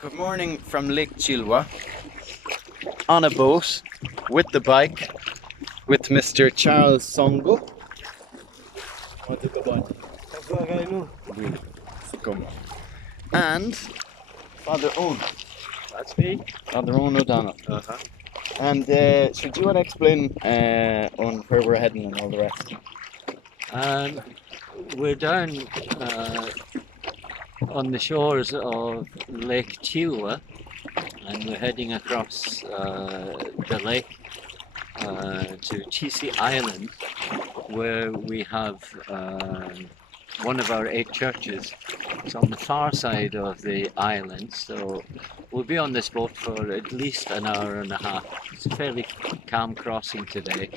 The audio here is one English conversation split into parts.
Good morning from Lake Chilwa on a boat with the bike with Mr. Charles Songo. And Father Owen. That's me. Father Owen O'Donnell. Uh-huh. And should you want to explain on where we're heading and all the rest? Um, we're down on the shores of Lake Chilwa, and we're heading across the lake to Chisi Island, where we have one of our 8 churches. It's on the far side of the island, so we'll be on this boat for at least an hour and a half. It's a fairly calm crossing today,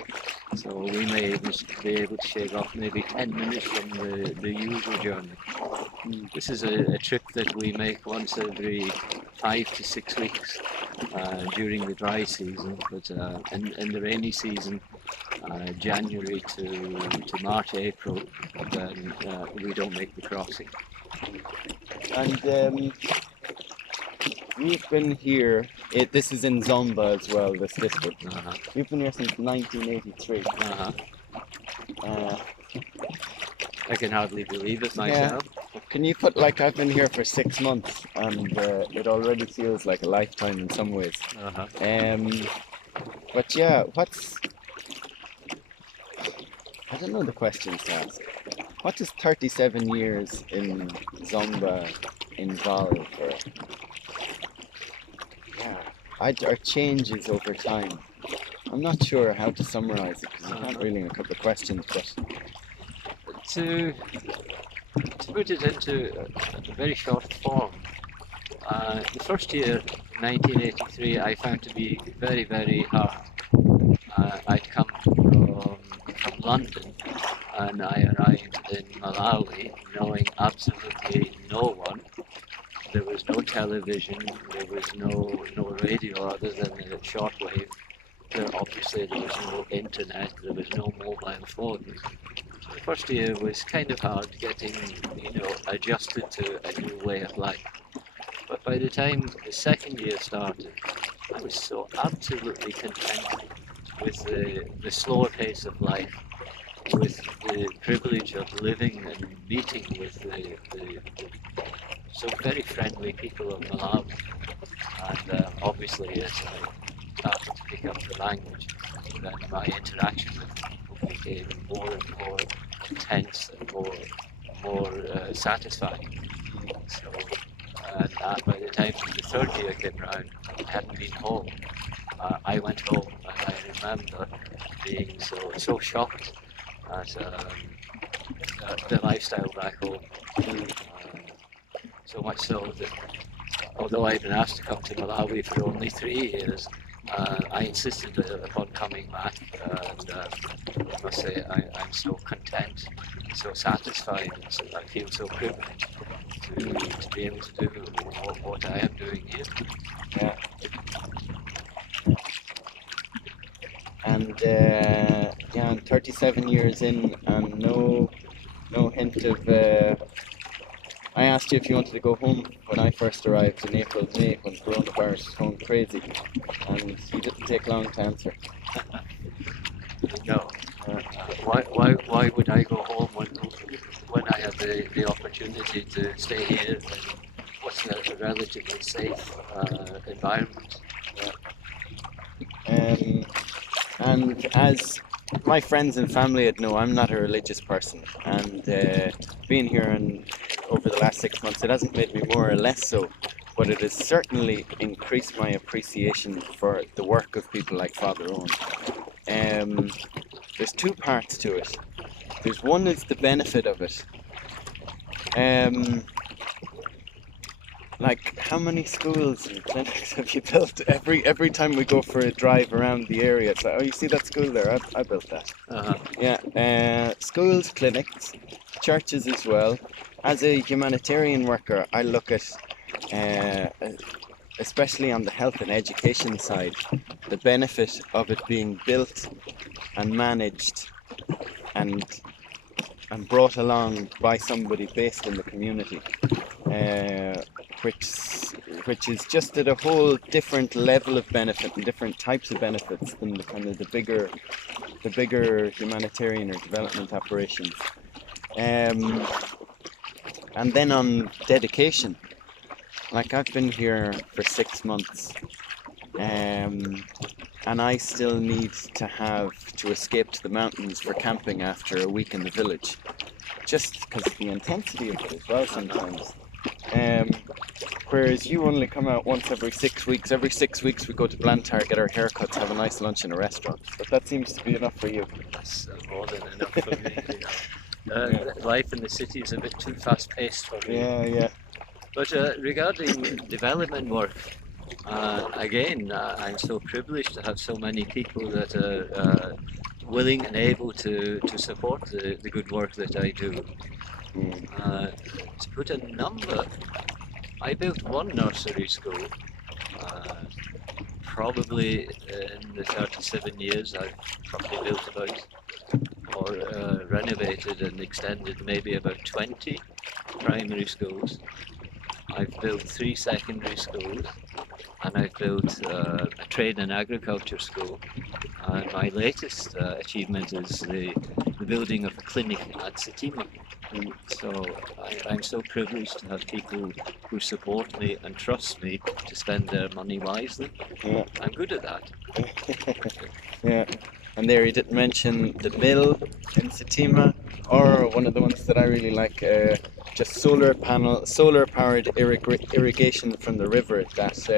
so we may be able to shave off maybe 10 minutes from the usual journey. This is a trip that we make once every 5 to 6 weeks during the dry season, but in the rainy season, January to March, April, then we don't make the crossing. And we've been here, this is in Zomba as well, this district. Uh-huh. We've been here since 1983. Uh-huh. Uh, I can hardly believe it myself. Can you put, like, I've been here for 6 months and it already feels like a lifetime in some ways. Uh-huh. But yeah, I don't know the questions to ask. What does 37 years in Zomba involve? Our changes over time. I'm not sure how to summarize it because you can't really in a couple of questions, but To put it into a very short form, the first year, 1983, I found to be very, very hard. I'd come from London, and I arrived in Malawi knowing absolutely no one. There was no television, there was no radio other than the shortwave. Obviously there was no internet, there was no mobile phones. The first year was kind of hard getting, adjusted to a new way of life. But by the time the second year started, I was so absolutely content with the slower pace of life, with the privilege of living and meeting with the so very friendly people of Malawi. And obviously, as I started to pick up the language, then my interaction with people became more and more intense and more satisfying. So, by the time the third year came round, I hadn't been home. I went home, and I remember being so shocked at the lifestyle back home. So much so that although I'd been asked to come to Malawi for only 3 years, I insisted upon coming back, and I must say I'm so content, so satisfied, and so I feel so privileged to be able to do what I am doing here. yeah. And and 37 years in, and no hint of. I asked you if you wanted to go home when I first arrived in April, May, when coronavirus was going crazy, and you didn't take long to answer. No. Why would I go home when I had the opportunity to stay here in what's a relatively safe environment? And as my friends and family would know, I'm not a religious person, and being here over the last 6 months, it hasn't made me more or less so, but it has certainly increased my appreciation for the work of people like Father Owen. There's two parts to it. There's one is the benefit of it. Like, how many schools and clinics have you built? Every time we go for a drive around the area, it's like, oh, you see that school there? I built that. Uh-huh. Yeah, schools, clinics, churches as well. As a humanitarian worker, I look at, especially on the health and education side, the benefit of it being built and managed and brought along by somebody based in the community, which which is just at a whole different level of benefit and different types of benefits than the kind of the bigger humanitarian or development operations. And then on dedication, like I've been here for 6 months, and I still need to escape to the mountains for camping after a week in the village, just because of the intensity of it as well sometimes. Whereas you only come out once every 6 weeks. Every 6 weeks we go to Blantyre, get our haircuts, have a nice lunch in a restaurant. But that seems to be enough for you. That's more than enough for me. Life in the city is a bit too fast-paced for me. Yeah. But regarding development work, again, I'm so privileged to have so many people that are willing and able to support the good work that I do. To put a number, I built one nursery school. Probably in the 37 years I've probably built about, or renovated and extended maybe about 20 primary schools. I've built 3 secondary schools, and I've built a trade and agriculture school. And my latest achievement is the building of a clinic at Sitima. So I'm so privileged to have people who support me and trust me to spend their money wisely. Yeah. I'm good at that. Yeah. And there you didn't mention the mill in Sitima, or one of the ones that I really like, just solar powered irrigation from the river that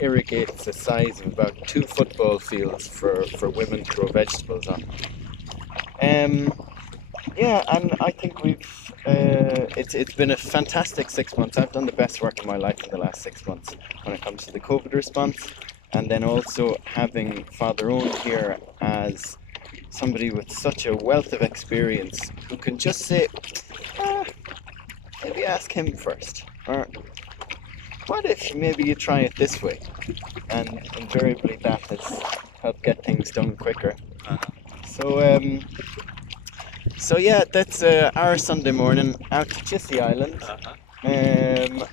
irrigates the size of about 2 football fields for women to grow vegetables on. Yeah, and I think it's been a fantastic 6 months. I've done the best work of my life in the last 6 months when it comes to the COVID response, and then also having Father Owen here as somebody with such a wealth of experience who can just say, maybe ask him first, or what if maybe you try it this way, and invariably that has helped get things done quicker. So yeah, that's our Sunday morning out to Chisi Island, and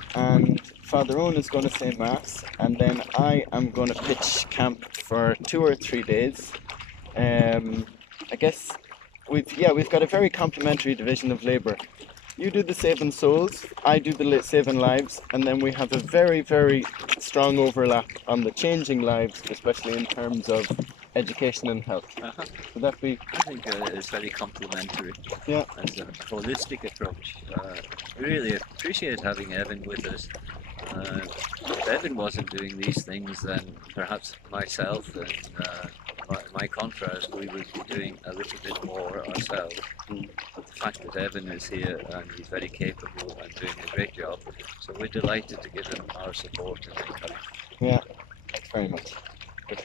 Father Owen is going to say mass, and then I am going to pitch camp for 2 or 3 days. I guess we've got a very complementary division of labour. You do the saving souls, I do the saving lives, and then we have a very, very strong overlap on the changing lives, especially in terms of education and health. Would that be? I think it's very complementary. Yeah. As a holistic approach. We really appreciate having Evan with us. If Evan wasn't doing these things, then perhaps myself and my contrast, we would be doing a little bit more ourselves. But the fact that Evan is here and he's very capable and doing a great job, so we're delighted to give him our support and encouragement. Yeah, very much. Good.